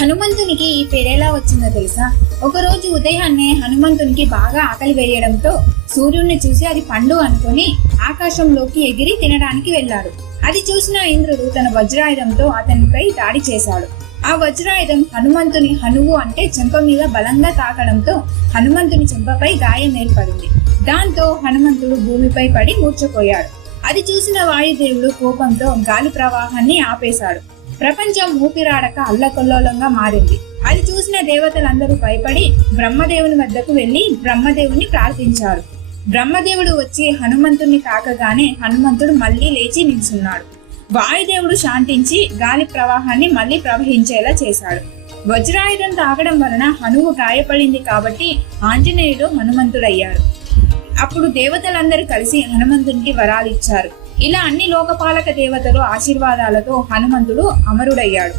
హనుమంతునికి ఈ పేరెలా వచ్చిందో తెలుసా? ఒకరోజు ఉదయాన్నే హనుమంతునికి బాగా ఆకలి వేయడంతో సూర్యుడిని చూసి అది పండు అనుకుని ఆకాశంలోకి ఎగిరి తినడానికి వెళ్ళాడు. అది చూసిన ఇంద్రుడు తన వజ్రాయుధంతో అతనిపై దాడి చేశాడు. ఆ వజ్రాయుధం హనుమంతుని హనువు అంటే చెంప మీద బలంగా తాకడంతో హనుమంతుని చెంపపై గాయం ఏర్పడింది. దాంతో హనుమంతుడు భూమిపై పడి మూర్ఛపోయాడు. అది చూసిన వాయుదేవుడు కోపంతో గాలి ప్రవాహాన్ని ఆపేశాడు. ప్రపంచం ఊపిరాడక అల్లకల్లోలంగా మారింది. అది చూసిన దేవతలందరూ భయపడి బ్రహ్మదేవుని వద్దకు వెళ్లి బ్రహ్మదేవుని ప్రార్థించారు. బ్రహ్మదేవుడు వచ్చి హనుమంతుడిని తాకగానే హనుమంతుడు మళ్లీ లేచి నిల్చున్నాడు. వాయుదేవుడు శాంతించి గాలి ప్రవాహాన్ని మళ్లీ ప్రవహించేలా చేశాడు. వజ్రాయుధం తాకడం వలన హనువు గాయపడింది కాబట్టి ఆంజనేయుడు హనుమంతుడయ్యాడు. అప్పుడు దేవతలందరూ కలిసి హనుమంతునికి వరాలు ఇచ్చారు. ఇలా అన్ని లోకపాలక దేవతలు ఆశీర్వాదాలతో హనుమంతుడు అమరుడయ్యాడు.